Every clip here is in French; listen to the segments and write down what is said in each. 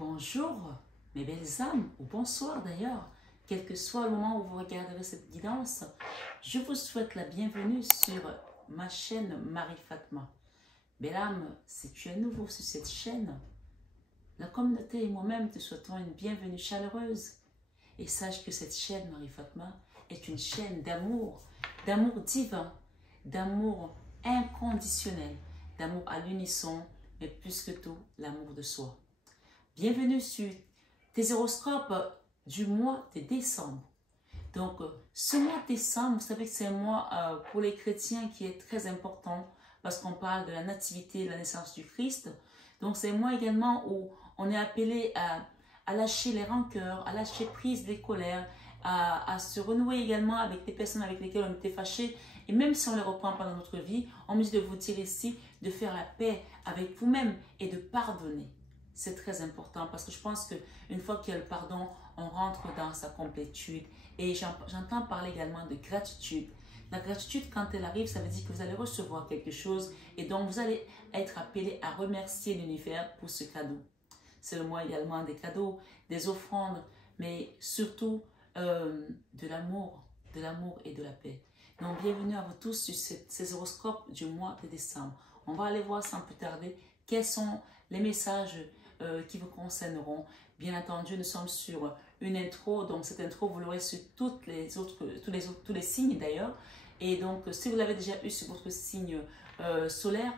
Bonjour mes belles âmes, ou bonsoir d'ailleurs, quel que soit le moment où vous regarderez cette guidance, je vous souhaite la bienvenue sur ma chaîne Marie-Fatma. Belle âme, si tu es nouveau sur cette chaîne, la communauté et moi-même te souhaitons une bienvenue chaleureuse. Et sache que cette chaîne Marie-Fatma est une chaîne d'amour divin, d'amour inconditionnel, d'amour à l'unisson, mais plus que tout, l'amour de soi. Bienvenue sur tes horoscopes du mois de décembre. Donc, ce mois de décembre, vous savez que c'est un mois pour les chrétiens qui est très important parce qu'on parle de la nativité, de la naissance du Christ. Donc, c'est un mois également où on est appelé à lâcher les rancœurs, à lâcher prise des colères, à se renouer également avec des personnes avec lesquelles on était fâchés. Et même si on ne les reprend pas dans notre vie, on me dit de vous dire ici de faire la paix avec vous-même et de pardonner. C'est très important parce que je pense qu'une fois qu'il y a le pardon, on rentre dans sa complétude. Et j'entends parler également de gratitude. La gratitude, quand elle arrive, ça veut dire que vous allez recevoir quelque chose et donc vous allez être appelé à remercier l'univers pour ce cadeau. C'est le mois également des cadeaux, des offrandes, mais surtout de l'amour et de la paix. Donc, bienvenue à vous tous sur ces horoscopes du mois de décembre. On va aller voir sans plus tarder quels sont les messages qui vous concerneront. Bien entendu, nous sommes sur une intro, donc cette intro, vous l'aurez sur tous les signes d'ailleurs. Et donc, si vous l'avez déjà eu sur votre signe solaire,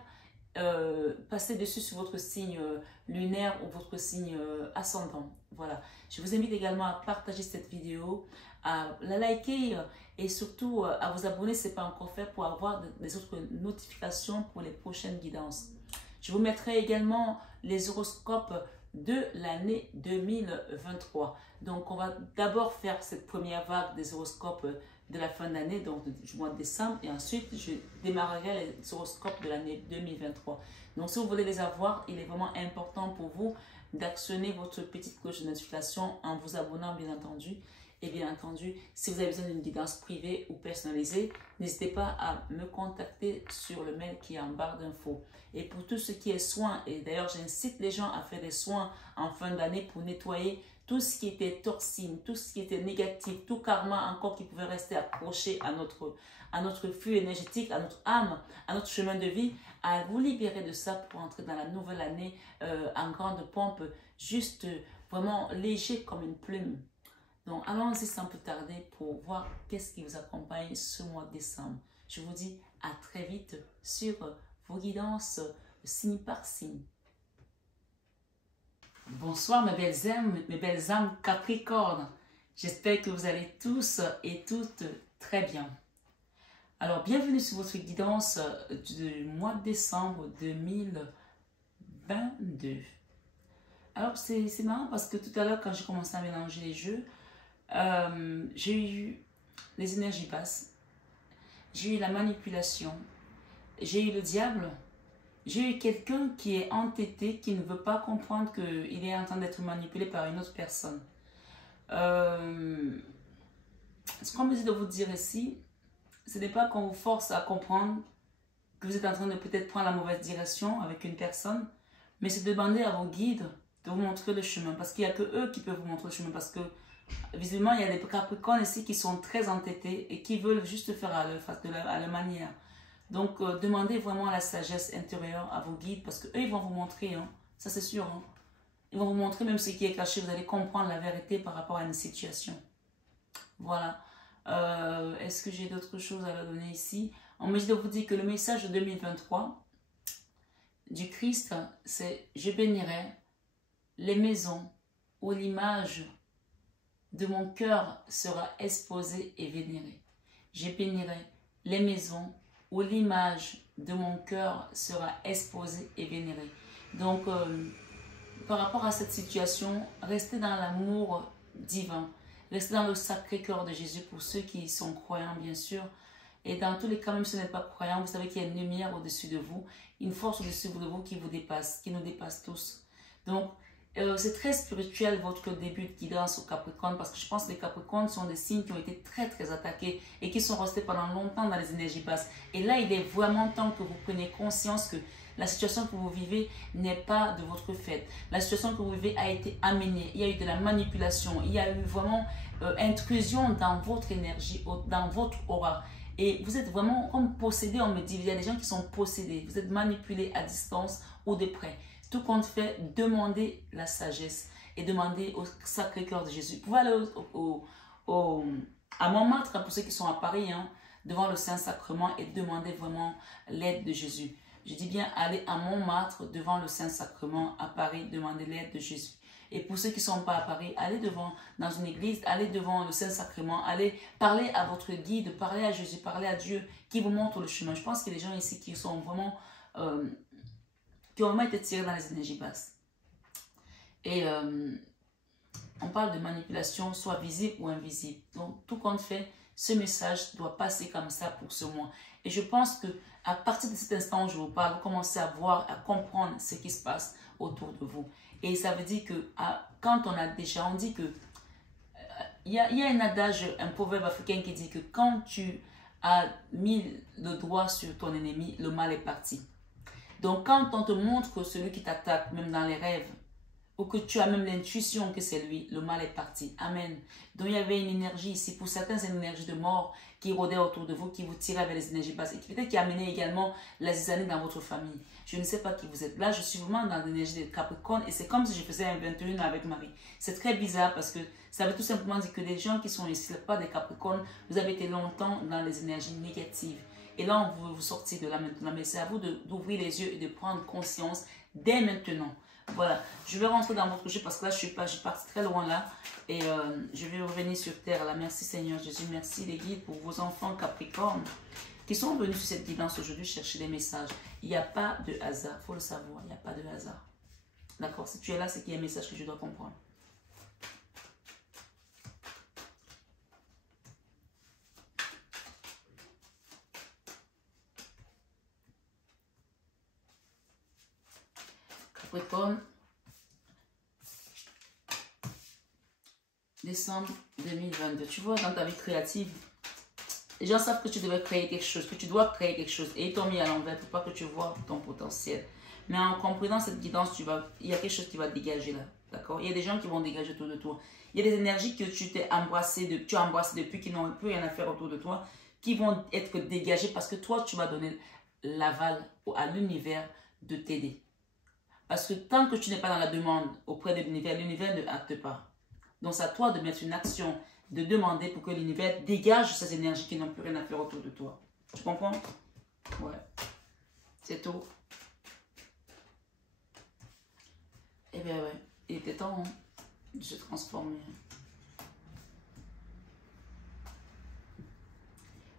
passez dessus sur votre signe lunaire ou votre signe ascendant. Voilà. Je vous invite également à partager cette vidéo, à la liker et surtout à vous abonner si ce n'est pas encore fait pour avoir des autres notifications pour les prochaines guidances. Je vous mettrai également les horoscopes de l'année 2023. Donc, on va d'abord faire cette première vague des horoscopes de la fin d'année, donc du mois de décembre, et ensuite, je démarrerai les horoscopes de l'année 2023. Donc, si vous voulez les avoir, il est vraiment important pour vous d'actionner votre petite cloche de notification en vous abonnant, bien entendu. Et bien entendu, si vous avez besoin d'une guidance privée ou personnalisée, n'hésitez pas à me contacter sur le mail qui est en barre d'infos. Et pour tout ce qui est soins, et d'ailleurs j'incite les gens à faire des soins en fin d'année pour nettoyer tout ce qui était toxine, tout ce qui était négatif, tout karma encore qui pouvait rester accroché à notre flux énergétique, à notre âme, à notre chemin de vie, à vous libérer de ça pour entrer dans la nouvelle année en grande pompe, juste vraiment léger comme une plume. Donc, allons-y sans plus tarder pour voir qu'est-ce qui vous accompagne ce mois de décembre. Je vous dis à très vite sur vos guidances signe par signe. Bonsoir mes belles âmes Capricorne. J'espère que vous allez tous et toutes très bien. Alors, bienvenue sur votre guidance du mois de décembre 2022. Alors, c'est marrant parce que tout à l'heure, quand j'ai commencé à mélanger les jeux, j'ai eu les énergies basses, j'ai eu la manipulation, j'ai eu le diable, j'ai eu quelqu'un qui est entêté, qui ne veut pas comprendre qu'il est en train d'être manipulé par une autre personne. Ce qu'on me dit de vous dire ici, ce n'est pas qu'on vous force à comprendre que vous êtes en train de peut-être prendre la mauvaise direction avec une personne, mais c'est de demander à vos guides de vous montrer le chemin, parce qu'il n'y a que eux qui peuvent vous montrer le chemin, parce que visiblement, il y a des Capricornes ici qui sont très entêtés et qui veulent juste faire à leur manière. Donc, demandez vraiment la sagesse intérieure à vos guides parce qu'eux, ils vont vous montrer, hein, ça c'est sûr. Hein. Ils vont vous montrer même ce qui est caché, vous allez comprendre la vérité par rapport à une situation. Voilà. Est-ce que j'ai d'autres choses à leur donner ici? On me dit de vous dire que le message de 2023 du Christ, c'est « Je bénirai les maisons où l'image de mon cœur sera exposée et vénérée. Je bénirai les maisons où l'image de mon cœur sera exposée et vénérée. » Donc, par rapport à cette situation, restez dans l'amour divin. Restez dans le sacré cœur de Jésus pour ceux qui sont croyants, bien sûr. Et dans tous les cas, même si vous n'êtes pas croyant, vous savez qu'il y a une lumière au-dessus de vous, une force au-dessus de vous qui vous dépasse, qui nous dépasse tous. Donc, c'est très spirituel votre début de guidance au Capricorne parce que je pense que les Capricornes sont des signes qui ont été très attaqués et qui sont restés pendant longtemps dans les énergies basses. Et là, il est vraiment temps que vous preniez conscience que La situation que vous vivez n'est pas de votre fait. La situation que vous vivez a été amenée. Il y a eu de la manipulation. Il y a eu vraiment intrusion dans votre énergie, dans votre aura. Et vous êtes vraiment comme possédé, on me dit. Il y a des gens qui sont possédés. Vous êtes manipulés à distance ou de près. Tout compte fait, demandez la sagesse et demandez au Sacré-Cœur de Jésus. Vous pouvez aller à Montmartre, pour ceux qui sont à Paris, hein, devant le Saint-Sacrement et demander vraiment l'aide de Jésus. Je dis bien aller à Montmartre devant le Saint-Sacrement à Paris, demander l'aide de Jésus. Et pour ceux qui ne sont pas à Paris, allez dans une église, allez devant le Saint-Sacrement, allez parler à votre guide, parler à Jésus, parler à Dieu qui vous montre le chemin. Je pense qu'il y a des gens ici qui sont vraiment, qui ont vraiment été tirés dans les énergies basses. Et on parle de manipulation, soit visible ou invisible. Donc, tout compte fait, ce message doit passer comme ça pour ce mois. Et je pense que à partir de cet instant où je vous parle, vous commencez à voir, à comprendre ce qui se passe autour de vous. Et ça veut dire que quand on a déjà, on dit que il y a un adage, un proverbe africain qui dit que quand tu as mis le doigt sur ton ennemi, le mal est parti. Donc quand on te montre que celui qui t'attaque, même dans les rêves, ou que tu as même l'intuition que c'est lui, le mal est parti. Amen. Donc il y avait une énergie ici. Pour certains, c'est une énergie de mort qui rôdait autour de vous, qui vous tirait vers les énergies basses. Et peut-être qui amenait également la zizanie dans votre famille. Je ne sais pas qui vous êtes. Là, je suis vraiment dans l'énergie de Capricorne. Et c'est comme si je faisais un 21 avec Marie. C'est très bizarre parce que ça veut tout simplement dire que les gens qui sont ici, pas des Capricornes, vous avez été longtemps dans les énergies négatives. Et là, on veut vous sortir de là maintenant. Mais c'est à vous d'ouvrir les yeux et de prendre conscience dès maintenant. Voilà, je vais rentrer dans votre jeu parce que là, je suis partie très loin là. Et je vais revenir sur terre là. Merci Seigneur Jésus, merci les guides pour vos enfants Capricorne qui sont venus sur cette guidance aujourd'hui chercher des messages. Il n'y a pas de hasard, il faut le savoir, il n'y a pas de hasard. D'accord, si tu es là, c'est qu'il y a un message que je dois comprendre. Capricorne, décembre 2022. Tu vois, dans ta vie créative, les gens savent que tu devais créer quelque chose, que tu dois créer quelque chose. Et ils t'ont mis à l'envers pour pas que tu vois ton potentiel. Mais en comprenant cette guidance, il y a quelque chose qui va dégager là. D'accord? Il y a des gens qui vont dégager autour de toi. Il y a des énergies que tu as embrassées depuis, qui n'ont plus rien à faire autour de toi, qui vont être dégagées parce que toi, tu vas donner l'aval à l'univers de t'aider. Parce que tant que tu n'es pas dans la demande auprès de l'univers ne acte pas. Donc, c'est à toi de mettre une action, de demander pour que l'univers dégage ces énergies qui n'ont plus rien à faire autour de toi. Tu comprends? Ouais. C'est tout. Eh bien, ouais. Il était temps de se transformer.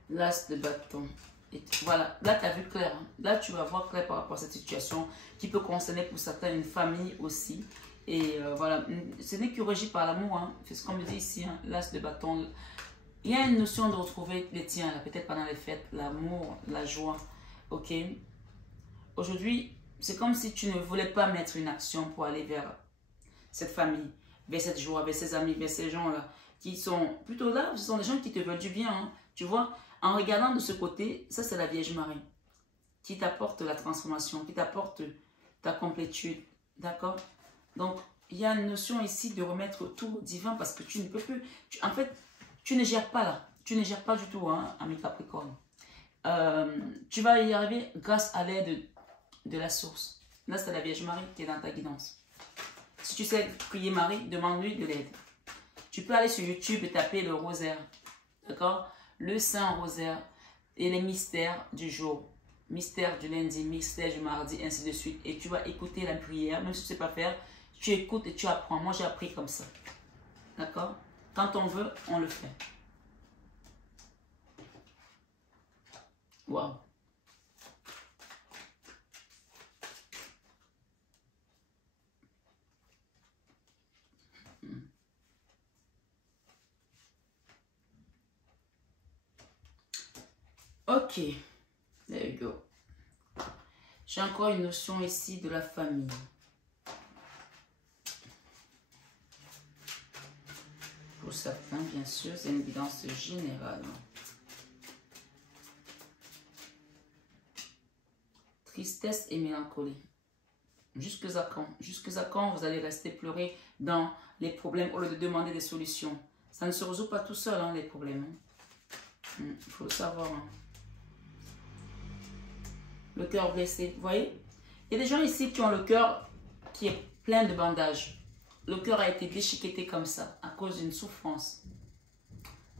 L'as de bâton. Et voilà. Là, tu as vu clair. Hein? Là, tu vas voir clair par rapport à cette situation qui peut concerner pour certains une famille aussi. Et voilà, ce n'est que régi par l'amour, hein. C'est ce qu'on me dit ici, hein, l'as de bâton. Il y a une notion de retrouver les tiens, peut-être pendant les fêtes, l'amour, la joie, ok? Aujourd'hui, c'est comme si tu ne voulais pas mettre une action pour aller vers cette famille, vers cette joie, vers ces amis, vers ces gens-là, qui sont plutôt là, ce sont des gens qui te veulent du bien, hein. Tu vois, en regardant de ce côté, ça c'est la Vierge Marie, qui t'apporte la transformation, qui t'apporte ta complétude, d'accord? Donc, il y a une notion ici de remettre tout au divin parce que tu ne peux plus. En fait, tu ne gères pas là. Tu ne gères pas du tout, hein, ami Capricorne. Tu vas y arriver grâce à l'aide de la source. Là, c'est la Vierge Marie qui est dans ta guidance. Si tu sais prier Marie, demande-lui de l'aide. Tu peux aller sur YouTube et taper le rosaire. D'accord? Le Saint Rosaire et les mystères du jour. Mystère du lundi, mystère du mardi, ainsi de suite. Et tu vas écouter la prière, même si tu ne sais pas faire. Tu écoutes et tu apprends. Moi, j'ai appris comme ça. D'accord? Quand on veut, on le fait. Waouh! Ok. There you go. J'ai encore une notion ici de la famille. Pour certains, bien sûr, c'est une guidance générale. tristesse et mélancolie. Jusque à quand? Jusque à quand vous allez rester pleurer dans les problèmes au lieu de demander des solutions? Ça ne se résout pas tout seul, hein, les problèmes. Il faut le savoir. Hein. Le cœur blessé, vous voyez? Il y a des gens ici qui ont le cœur qui est plein de bandages. Le cœur a été déchiqueté comme ça, à cause d'une souffrance.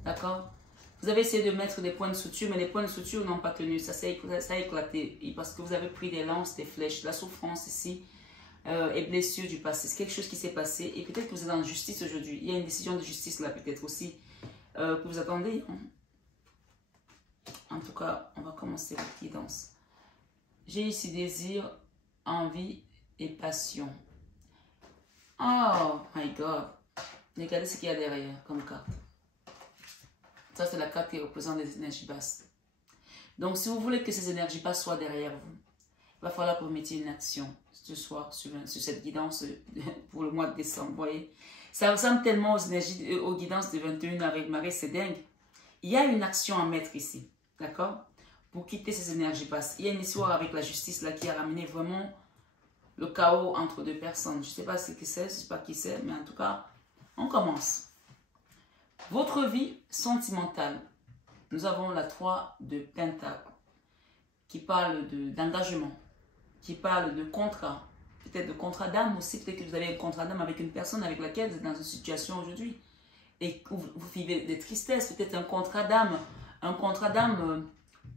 D'accord? Vous avez essayé de mettre des points de suture, mais les points de suture n'ont pas tenu. Ça a éclaté. Parce que vous avez pris des lances, des flèches. La souffrance ici et blessure du passé. C'est quelque chose qui s'est passé. Et peut-être que vous êtes en justice aujourd'hui. Il y a une décision de justice là, peut-être aussi, que vous attendez. Hein? En tout cas, on va commencer la guidance. J'ai ici désir, envie et passion. Oh my God. Regardez ce qu'il y a derrière comme carte. Ça, c'est la carte qui représente les énergies basses. Donc, si vous voulez que ces énergies basses soient derrière vous, il va falloir que vous mettiez une action ce soir sur cette guidance pour le mois de décembre. Vous voyez, ça ressemble tellement aux guidances de 21 avec Marie, c'est dingue. Il y a une action à mettre ici, d'accord? Pour quitter ces énergies basses. Il y a une histoire avec la justice là qui a ramené vraiment le chaos entre deux personnes. Je ne sais pas ce que c'est, je ne sais pas qui c'est, mais en tout cas, on commence. Votre vie sentimentale. Nous avons la 3 de Pentacle qui parle d'engagement, qui parle de contrat, peut-être de contrat d'âme aussi, peut-être que vous avez un contrat d'âme avec une personne avec laquelle vous êtes dans une situation aujourd'hui et que vous vivez des tristesses, peut-être un contrat d'âme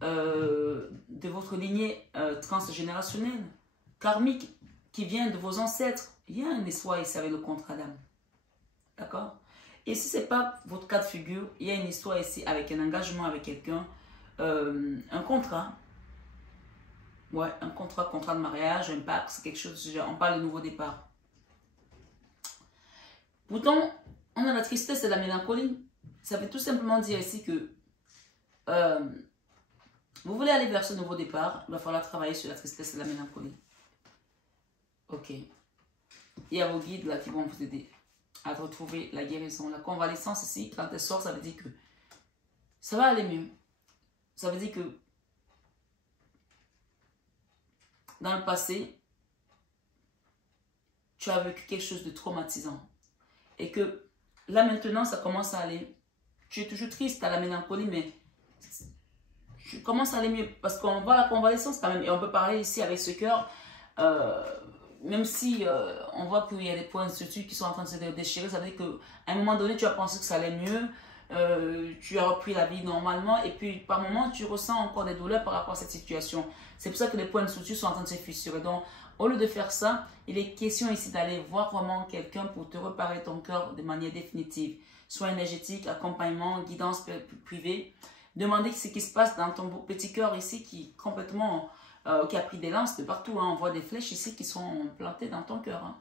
de votre lignée transgénérationnelle, karmique, qui vient de vos ancêtres. Il y a un histoire ici avec le contrat d'âme. D'accord? Et si ce n'est pas votre cas de figure, il y a une histoire ici avec un engagement avec quelqu'un, un contrat. Ouais, un contrat de mariage, un pacte, c'est quelque chose, on parle de nouveau départ. Pourtant, on a la tristesse et la mélancolie. Ça veut tout simplement dire ici que vous voulez aller vers ce nouveau départ, il va falloir travailler sur la tristesse et la mélancolie. Ok. Il y a vos guides là qui vont vous aider à retrouver la guérison. La convalescence ici, quand elle sort, ça veut dire que ça va aller mieux. Ça veut dire que dans le passé, tu as vécu quelque chose de traumatisant. Et que là maintenant, ça commence à aller. Tu es toujours triste, tu as la mélancolie, mais tu commences à aller mieux. Parce qu'on voit la convalescence quand même. Et on peut parler ici avec ce cœur. Même si on voit qu'il y a des points de suture qui sont en train de se déchirer, ça veut dire qu'à un moment donné, tu as pensé que ça allait mieux, tu as repris la vie normalement, et puis par moment, tu ressens encore des douleurs par rapport à cette situation. C'est pour ça que les points de suture sont en train de se fissurer. Donc, au lieu de faire ça, il est question ici d'aller voir vraiment quelqu'un pour te réparer ton cœur de manière définitive. Soit énergétique, accompagnement, guidance privée. Demandez ce qui se passe dans ton petit cœur ici qui est complètement... qui a pris des lances de partout. Hein. On voit des flèches ici qui sont plantées dans ton cœur. Hein.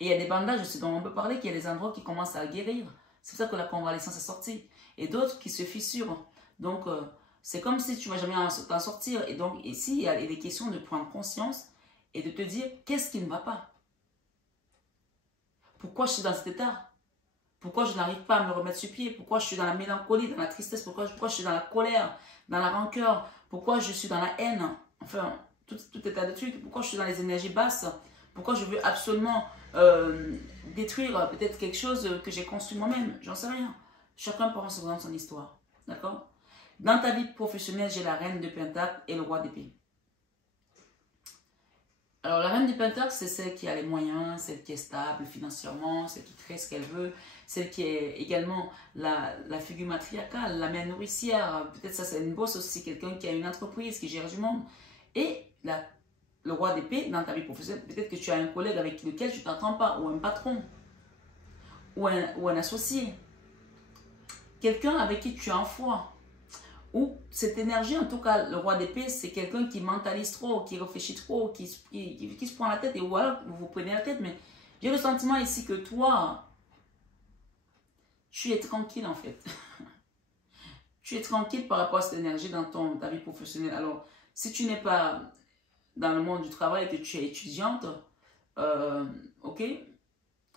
Et il y a des bandages aussi dont on peut parler, qu'il y a des endroits qui commencent à guérir. C'est pour ça que la convalescence est sortie. Et d'autres qui se fissurent. Donc, c'est comme si tu ne vas jamais t'en sortir. Et donc, ici, il y a des questions de prendre conscience et de te dire, qu'est-ce qui ne va pas? Pourquoi je suis dans cet état? Pourquoi je n'arrive pas à me remettre sur pied? Pourquoi je suis dans la mélancolie, dans la tristesse? Pourquoi je suis dans la colère, dans la rancœur? Pourquoi je suis dans la haine? Enfin, tout état de trucs. Pourquoi je suis dans les énergies basses? Pourquoi je veux absolument détruire peut-être quelque chose que j'ai construit moi-même? J'en sais rien. Chacun peut recevoir dans son histoire. D'accord? Dans ta vie professionnelle, j'ai la reine de Pentacle et le roi d'épée. Alors, la reine de Pentacle, c'est celle qui a les moyens, celle qui est stable financièrement, celle qui crée ce qu'elle veut, celle qui est également la figure matriarcale, la mère nourricière. Peut-être ça, c'est une bosse aussi, quelqu'un qui a une entreprise, qui gère du monde. Et le roi d'épée, dans ta vie professionnelle, peut-être que tu as un collègue avec lequel tu ne t'entends pas, ou un patron, ou un associé. Quelqu'un avec qui tu es en foi. Ou cette énergie, en tout cas, le roi d'épée, c'est quelqu'un qui mentalise trop, qui réfléchit trop, qui se prend la tête, et voilà, vous vous prenez la tête. Mais j'ai le sentiment ici que toi, tu es tranquille en fait. Tu es tranquille par rapport à cette énergie dans ta vie professionnelle. Alors, si tu n'es pas dans le monde du travail et que tu es étudiante, ok,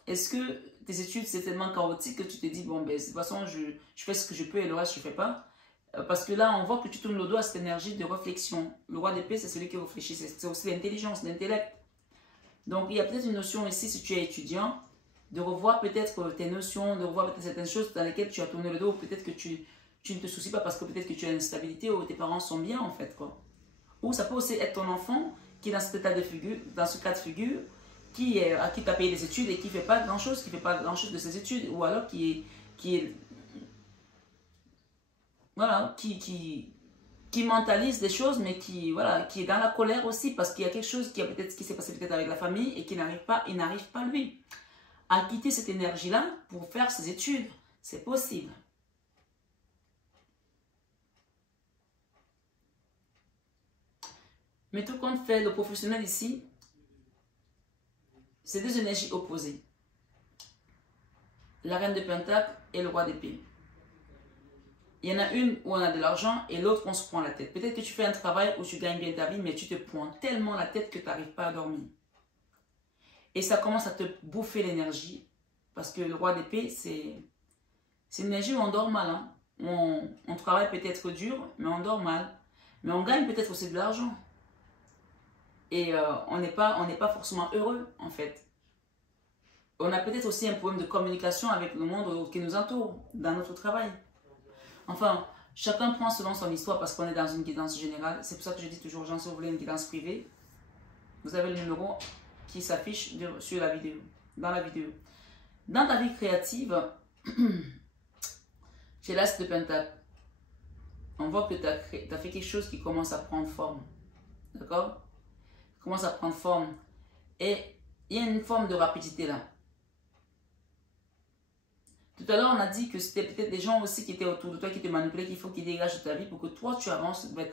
est-ce que tes études c'est tellement chaotique que tu te dis, bon, ben, de toute façon, je fais ce que je peux et le reste, je ne fais pas. Parce que là, on voit que tu tournes le dos à cette énergie de réflexion. Le roi d'épée, c'est celui qui réfléchit. C'est aussi l'intelligence, l'intellect. Donc, il y a peut-être une notion ici, si tu es étudiant, de revoir peut-être tes notions, de revoir peut-être certaines choses dans lesquelles tu as tourné le dos. Peut-être que tu ne te soucies pas parce que peut-être que tu as une stabilité ou tes parents sont bien, en fait, quoi. Ou ça peut aussi être ton enfant qui est dans cet état de figure, dans ce cas de figure, à qui tu as payé des études et qui ne fait pas grand-chose, de ses études, ou alors voilà, qui mentalise des choses, mais voilà, qui est dans la colère aussi, parce qu'il y a quelque chose qui s'est passé peut-être avec la famille et il n'arrive pas lui à quitter cette énergie-là pour faire ses études. C'est possible. Mais tout compte fait, le professionnel ici, c'est deux énergies opposées. La reine de Pentacle et le roi d'épée. Il y en a une où on a de l'argent et l'autre on se prend la tête. Peut-être que tu fais un travail où tu gagnes bien ta vie, mais tu te prends tellement la tête que tu n'arrives pas à dormir. Et ça commence à te bouffer l'énergie. Parce que le roi d'épée, c'est une énergie où on dort mal. Hein. On travaille peut-être dur, mais on dort mal. Mais on gagne peut-être aussi de l'argent. Et on n'est pas forcément heureux, en fait. On a peut-être aussi un problème de communication avec le monde qui nous entoure dans notre travail. Enfin, chacun prend selon son histoire parce qu'on est dans une guidance générale. C'est pour ça que je dis toujours, gens, si vous voulez une guidance privée, vous avez le numéro qui s'affiche sur la vidéo, dans la vidéo. Dans ta vie créative, j'ai l'as de Pentacle. On voit que tu as fait quelque chose qui commence à prendre forme. D'accord? Commence à prendre forme. Et il y a une forme de rapidité là. Tout à l'heure, on a dit que c'était peut-être des gens aussi qui étaient autour de toi, qui te manipulaient, qu'il faut qu'ils dégagent de ta vie pour que toi, tu avances vers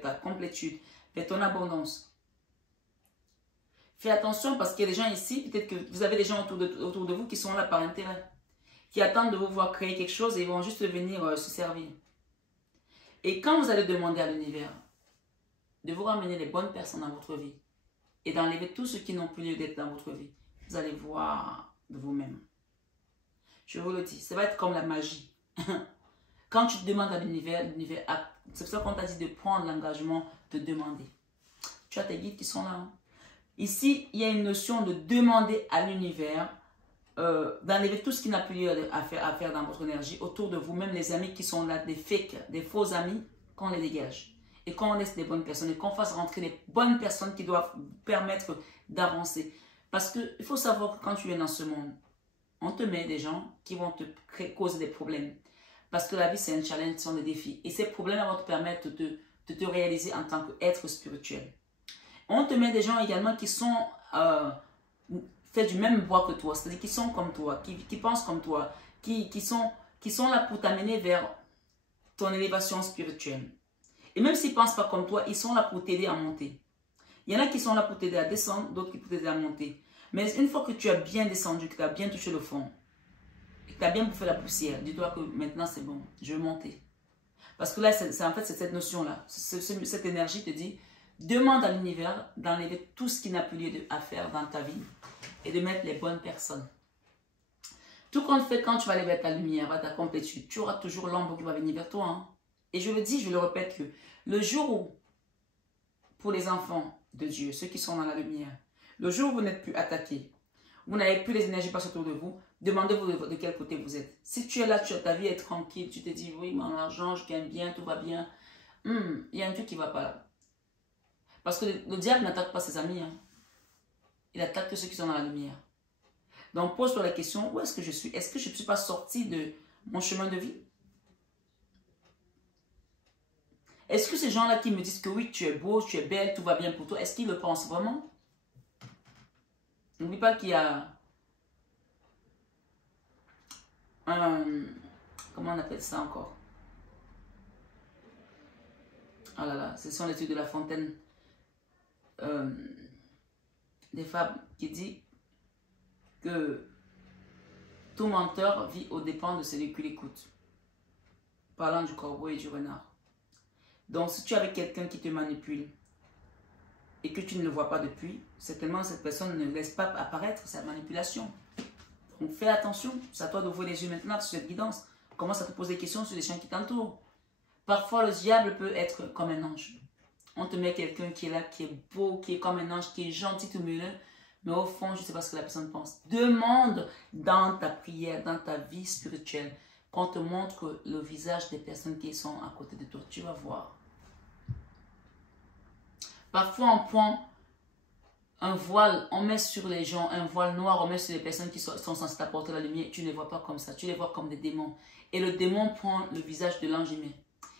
ta complétude, vers ton abondance. Fais attention parce qu'il y a des gens ici, peut-être que vous avez des gens autour de vous qui sont là par intérêt, qui attendent de vous voir créer quelque chose et ils vont juste venir se servir. Et quand vous allez demander à l'univers de vous ramener les bonnes personnes dans votre vie et d'enlever tous ceux qui n'ont plus lieu d'être dans votre vie, vous allez voir de vous-même. Je vous le dis, ça va être comme la magie. Quand tu demandes à l'univers, c'est pour ça qu'on t'a dit de prendre l'engagement de demander. Tu as tes guides qui sont là. Hein? Ici, il y a une notion de demander à l'univers d'enlever tout ce qui n'a plus lieu à faire dans votre énergie autour de vous, même les amis qui sont là, des fakes, des faux amis, qu'on les dégage. Et qu'on laisse des bonnes personnes et qu'on fasse rentrer les bonnes personnes qui doivent vous permettre d'avancer. Parce qu'il faut savoir que quand tu viens dans ce monde, on te met des gens qui vont te causer des problèmes. Parce que la vie, c'est un challenge, ce sont des défis. Et ces problèmes vont te permettre de te réaliser en tant qu'être spirituel. On te met des gens également qui sont faits du même bois que toi. C'est-à-dire qui sont comme toi, qui pensent comme toi, qui sont là pour t'amener vers ton élévation spirituelle. Et même s'ils ne pensent pas comme toi, ils sont là pour t'aider à monter. Il y en a qui sont là pour t'aider à descendre, d'autres qui pour t'aider à monter. Mais une fois que tu as bien descendu, que tu as bien touché le fond, et que tu as bien bouffé la poussière, dis-toi que maintenant c'est bon, je vais monter. Parce que là, en fait, c'est cette notion-là. Cette énergie te dit, demande à l'univers d'enlever tout ce qui n'a plus lieu à faire dans ta vie et de mettre les bonnes personnes. Tout compte fait, quand tu vas aller vers ta lumière, vers ta complétude, tu auras toujours l'ombre qui va venir vers toi. Hein. Et je le dis, je le répète, que le jour où, pour les enfants de Dieu, ceux qui sont dans la lumière, le jour où vous n'êtes plus attaqué, vous n'avez plus les énergies passées autour de vous, demandez-vous de quel côté vous êtes. Si tu es là, ta vie est tranquille, tu te dis, oui, mon argent, je gagne bien, tout va bien, il y a un truc qui ne va pas là. Parce que le diable n'attaque pas ses amis. Hein. Il attaque que ceux qui sont dans la lumière. Donc, pose-toi la question, où est-ce que je suis? Est-ce que je ne suis pas sorti de mon chemin de vie? Est-ce que ces gens-là qui me disent que oui, tu es beau, tu es belle, tout va bien pour toi, est-ce qu'ils le pensent vraiment? N'oublie pas qu'il y a comment on appelle ça encore? Ah là là, ce sont les trucs de La Fontaine des fables qui dit que tout menteur vit aux dépens de celui qui l'écoute. Parlant du corbeau et du renard. Donc, si tu es avec quelqu'un qui te manipule et que tu ne le vois pas depuis, certainement cette personne ne laisse pas apparaître sa manipulation. Donc, fais attention. C'est à toi d'ouvrir les yeux maintenant sur cette guidance. Commence à te poser des questions sur les gens qui t'entourent. Parfois, le diable peut être comme un ange. On te met quelqu'un qui est là, qui est beau, qui est comme un ange, qui est gentil, tout mieux. Mais au fond, je ne sais pas ce que la personne pense. Demande dans ta prière, dans ta vie spirituelle, qu'on te montre le visage des personnes qui sont à côté de toi. Tu vas voir. Parfois, on prend un voile, on met sur les gens un voile noir, on met sur les personnes qui sont censées t'apporter la lumière. Tu ne les vois pas comme ça, tu les vois comme des démons. Et le démon prend le visage de l'ange humain.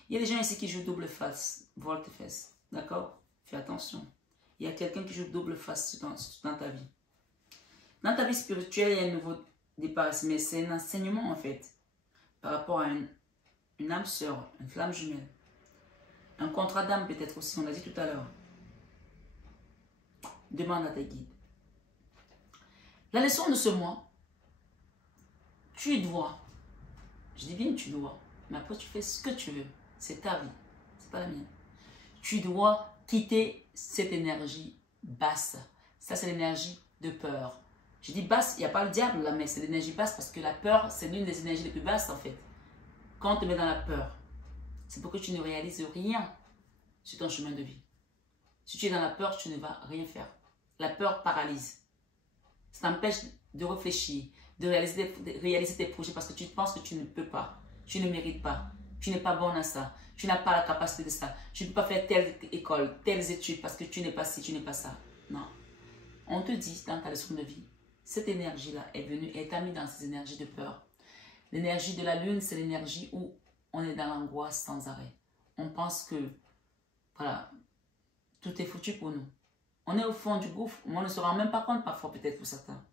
Il y a des gens ici qui jouent double face, volte-face. D'accord? Fais attention. Il y a quelqu'un qui joue double face dans ta vie. Dans ta vie spirituelle, il y a un nouveau départ, mais c'est un enseignement en fait, par rapport à une âme sœur, une flamme jumelle. Un contrat d'âme peut-être aussi, on l'a dit tout à l'heure. Demande à tes guides. La leçon de ce mois, tu dois, je dis bien tu dois, mais après tu fais ce que tu veux. C'est ta vie, c'est pas la mienne. Tu dois quitter cette énergie basse. Ça, c'est l'énergie de peur. Je dis basse, il n'y a pas le diable là, mais c'est l'énergie basse parce que la peur, c'est l'une des énergies les plus basses en fait. Quand on te met dans la peur, c'est pour que tu ne réalises rien sur ton chemin de vie. Si tu es dans la peur, tu ne vas rien faire. La peur paralyse. Ça t'empêche de réfléchir, de réaliser tes projets parce que tu penses que tu ne peux pas, tu ne mérites pas, tu n'es pas bon à ça, tu n'as pas la capacité de ça, tu ne peux pas faire telle école, telles études parce que tu n'es pas ci, tu n'es pas ça. Non. On te dit dans ta leçon de vie, cette énergie-là est venue et t'a mis dans ces énergies de peur. L'énergie de la lune, c'est l'énergie où on est dans l'angoisse sans arrêt. On pense que, voilà, tout est foutu pour nous. On est au fond du gouffre, mais on ne se rend même pas compte parfois peut-être pour certains.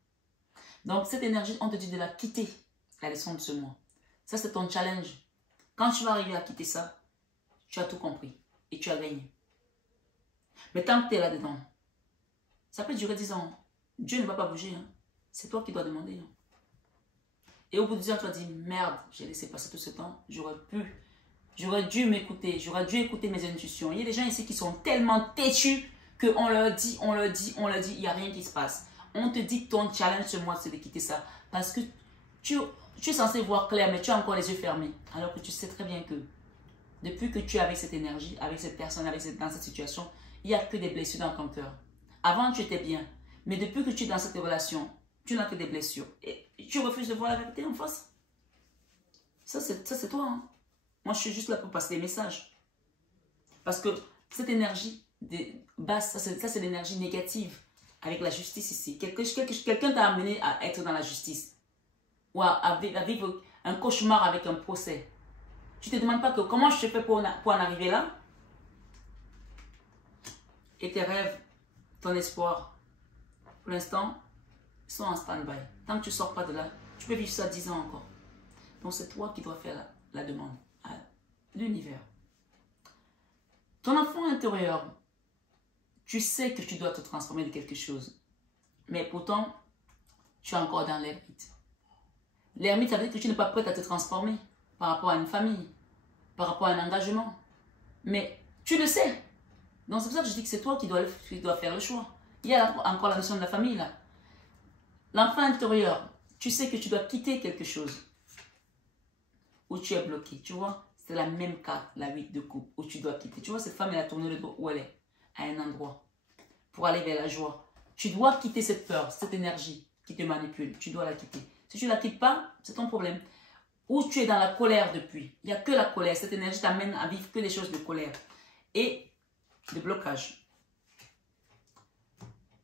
Donc cette énergie, on te dit de la quitter, la leçon de ce mois. Ça c'est ton challenge. Quand tu vas arriver à quitter ça, tu as tout compris et tu as gagné. Mais tant que tu es là-dedans, ça peut durer 10 ans. Dieu ne va pas bouger. Hein. C'est toi qui dois demander. Hein. Et au bout de 10 ans, tu vas dire, merde, j'ai laissé passer tout ce temps, j'aurais dû m'écouter, j'aurais dû écouter mes intuitions. Il y a des gens ici qui sont tellement têtus qu'on leur dit, il n'y a rien qui se passe. On te dit que ton challenge ce mois, c'est de quitter ça. Parce que tu es censé voir clair, mais tu as encore les yeux fermés. Alors que tu sais très bien que depuis que tu es avec cette énergie, avec cette personne, dans cette situation, il n'y a que des blessures dans ton cœur. Avant, tu étais bien. Mais depuis que tu es dans cette relation, tu n'as que des blessures. Et tu refuses de voir la vérité en face. Ça, c'est toi. Hein. Moi, je suis juste là pour passer des messages. Parce que cette énergie basse, ça c'est l'énergie négative avec la justice ici. Quelqu'un t'a amené à être dans la justice. Ou à vivre un cauchemar avec un procès. Tu ne te demandes pas que comment je fais pour en arriver là. Et tes rêves, ton espoir, pour l'instant, sont en stand-by. Tant que tu ne sors pas de là, tu peux vivre ça 10 ans encore. Donc c'est toi qui dois faire la demande à l'univers. Ton enfant intérieur, tu sais que tu dois te transformer de quelque chose. Mais pourtant, tu es encore dans l'ermite. L'ermite, ça veut dire que tu n'es pas prête à te transformer par rapport à une famille, par rapport à un engagement. Mais tu le sais. Donc c'est pour ça que je dis que c'est toi qui dois faire le choix. Il y a encore la notion de la famille là. L'enfant intérieur, tu sais que tu dois quitter quelque chose où tu es bloqué. Tu vois, c'est la même carte, la 8 de coupe, où tu dois quitter. Tu vois, cette femme, elle a tourné le dos où elle est, à un endroit, pour aller vers la joie. Tu dois quitter cette peur, cette énergie qui te manipule. Tu dois la quitter. Si tu ne la quittes pas, c'est ton problème. Ou tu es dans la colère depuis. Il n'y a que la colère. Cette énergie t'amène à vivre que les choses de colère et de blocage.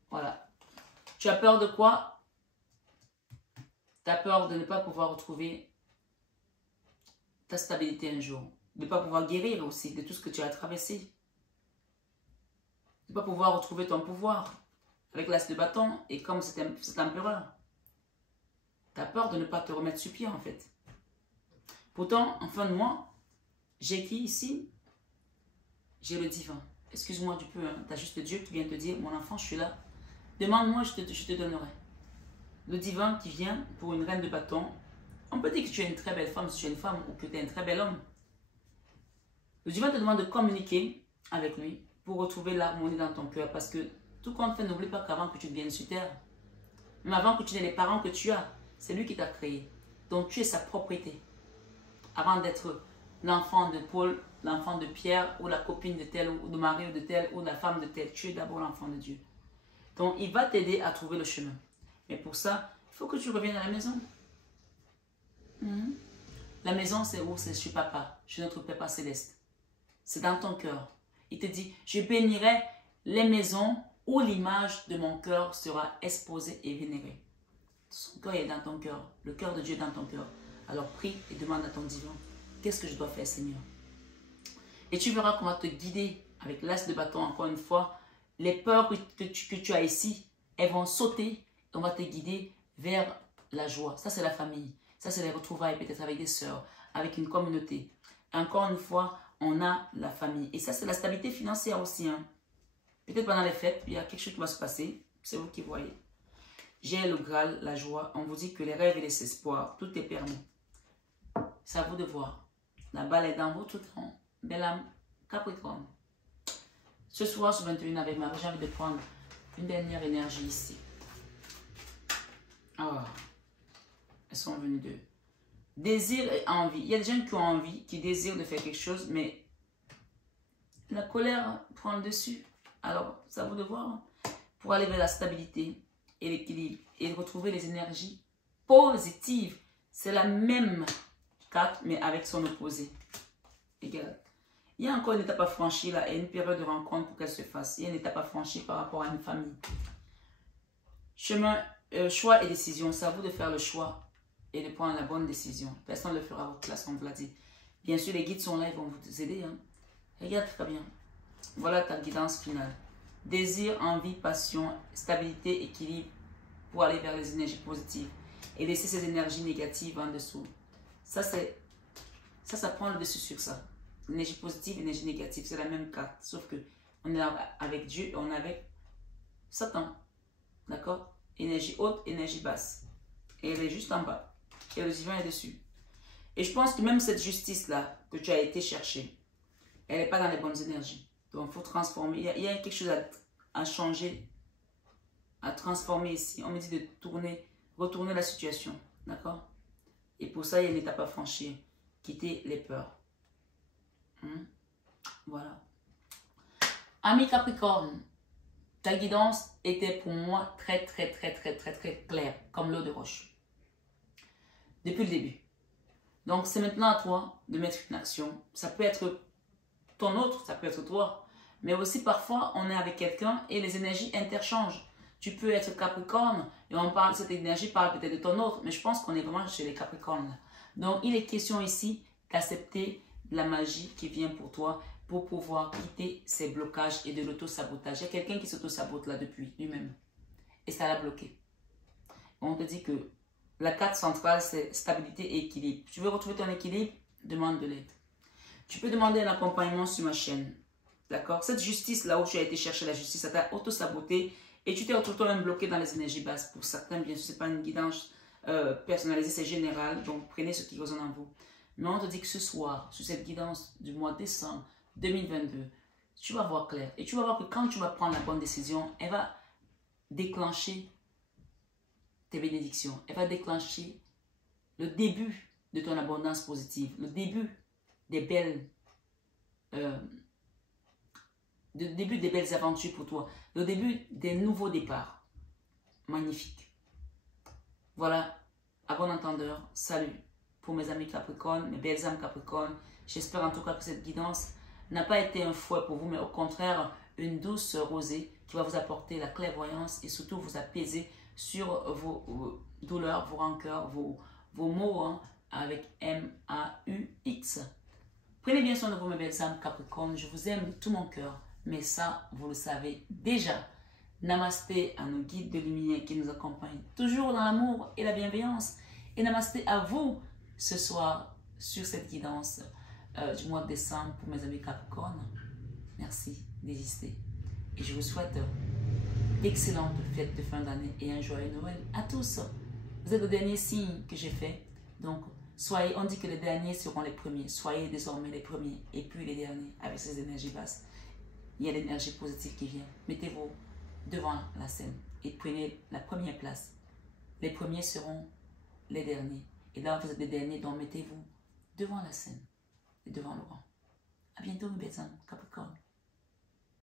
Voilà. Tu as peur de quoi? Tu as peur de ne pas pouvoir retrouver ta stabilité un jour. De ne pas pouvoir guérir aussi de tout ce que tu as traversé. De ne pas pouvoir retrouver ton pouvoir avec l'as de bâton et comme cet empereur. Tu as peur de ne pas te remettre sur pied en fait. Pourtant, en fin de mois, j'ai écrit ici, j'ai le divin. Excuse-moi du peu, hein, tu as juste Dieu qui vient te dire, mon enfant, je suis là. Demande-moi, je te donnerai. Le divin qui vient pour une reine de bâton. On peut dire que tu es une très belle femme si tu es une femme ou que tu es un très bel homme. Le divin te demande de communiquer avec lui pour retrouver l'harmonie dans ton cœur. Parce que tout compte fait, n'oublie pas qu'avant que tu viennes sur terre, même avant que tu n'aies les parents que tu as, c'est lui qui t'a créé. Donc tu es sa propriété. Avant d'être l'enfant de Paul l'enfant de Pierre ou la copine de tel ou de Marie ou de tel ou la femme de tel. Tu es d'abord l'enfant de Dieu. Donc, il va t'aider à trouver le chemin. Mais pour ça, il faut que tu reviennes à la maison. La maison, c'est où? C'est chez papa, chez notre Papa Céleste. C'est dans ton cœur. Il te dit, je bénirai les maisons où l'image de mon cœur sera exposée et vénérée. Son cœur est dans ton cœur. Le cœur de Dieu est dans ton cœur. Alors prie et demande à ton divin, qu'est-ce que je dois faire, Seigneur? Et tu verras qu'on va te guider avec l'as de bâton, encore une fois. Les peurs que tu as ici, elles vont sauter et on va te guider vers la joie. Ça, c'est la famille. Ça, c'est les retrouvailles peut-être avec des sœurs, avec une communauté. Encore une fois, on a la famille. Et ça, c'est la stabilité financière aussi. Hein. Peut-être pendant les fêtes, il y a quelque chose qui va se passer. C'est vous qui voyez. J'ai le Graal, la joie. On vous dit que les rêves et les espoirs, tout est permis. C'est à vous de voir. La balle est dans votre temps. Belle âme, Capricorne. Ce soir, sur 21 avec Marie, j'ai envie de prendre une dernière énergie ici. Ah, elles sont venues d'eux. Désir et envie. Il y a des gens qui ont envie, qui désirent de faire quelque chose, mais la colère prend le dessus. Alors, c'est à vous de voir. Pour aller vers la stabilité et l'équilibre et retrouver les énergies positives. C'est la même carte, mais avec son opposé. Égal. Il y a encore une étape à franchir là et une période de rencontre pour qu'elle se fasse. Il y a une étape à franchir par rapport à une famille. Chemin, choix et décision. C'est à vous de faire le choix et de prendre la bonne décision. Personne ne le fera à votre place, on vous l'a dit. Bien sûr, les guides sont là, ils vont vous aider. Hein. Regarde très bien. Voilà ta guidance finale. Désir, envie, passion, stabilité, équilibre pour aller vers les énergies positives et laisser ces énergies négatives en dessous. Ça prend le dessus sur ça. Énergie positive, énergie négative, c'est la même carte. Sauf que on est avec Dieu et on est avec Satan. D'accord? Énergie haute, énergie basse. Et elle est juste en bas. Et le divin est dessus. Et je pense que même cette justice-là que tu as été chercher, elle n'est pas dans les bonnes énergies. Donc, il faut transformer. Il y a quelque chose à changer, à transformer ici. On me dit de retourner la situation. D'accord? Et pour ça, il y a une étape à franchir. Quitter les peurs. Voilà. Ami Capricorne, ta guidance était pour moi très claire, comme l'eau de roche. Depuis le début. Donc, c'est maintenant à toi de mettre une action. Ça peut être ton autre, ça peut être toi. Mais aussi, parfois, on est avec quelqu'un et les énergies interchangent. Tu peux être Capricorne et on parle, cette énergie parle peut-être de ton autre. Mais je pense qu'on est vraiment chez les Capricornes. Donc, il est question ici d'accepter la magie qui vient pour toi pour pouvoir quitter ces blocages et de l'auto-sabotage. Il y a quelqu'un qui s'auto-sabote là depuis lui-même et ça l'a bloqué. On te dit que la carte centrale, c'est stabilité et équilibre. Tu veux retrouver ton équilibre? Demande de l'aide. Tu peux demander un accompagnement sur ma chaîne. D'accord? Cette justice là où tu as été chercher la justice, ça t'a auto-saboté et tu t'es retrouvé toi-même bloqué dans les énergies basses. Pour certains, bien sûr, ce n'est pas une guidance personnalisée, c'est général. Donc, prenez ce qui résonne en vous. Mais on te dit que ce soir, sur cette guidance du mois de décembre 2022, tu vas voir clair. Et tu vas voir que quand tu vas prendre la bonne décision, elle va déclencher tes bénédictions. Elle va déclencher le début de ton abondance positive. Le début des belles... aventures pour toi. Le début des nouveaux départs. Magnifique. Voilà. À bon entendeur. Salut. Pour mes amis Capricorne, mes belles âmes Capricorne. J'espère en tout cas que cette guidance n'a pas été un fouet pour vous, mais au contraire, une douce rosée qui va vous apporter la clairvoyance et surtout vous apaiser sur vos douleurs, vos rancœurs, vos maux hein, avec M-A-U-X. Prenez bien soin de vous, mes belles âmes Capricorne. Je vous aime de tout mon cœur, mais ça, vous le savez déjà. Namasté à nos guides de lumière qui nous accompagnent toujours dans l'amour et la bienveillance. Et namasté à vous ce soir sur cette guidance du mois de décembre pour mes amis Capricorne. Merci d'exister. Et je vous souhaite d'excellentes fêtes de fin d'année et un joyeux Noël à tous. Vous êtes le dernier signe que j'ai fait. Donc, soyez, on dit que les derniers seront les premiers. Soyez désormais les premiers et puis les derniers avec ces énergies basses. Il y a l'énergie positive qui vient. Mettez-vous devant la scène et prenez la première place. Les premiers seront les derniers. Et là, vous êtes les derniers, donc mettez-vous devant la scène et devant le rang. À bientôt mes belles âmes, Capricorne.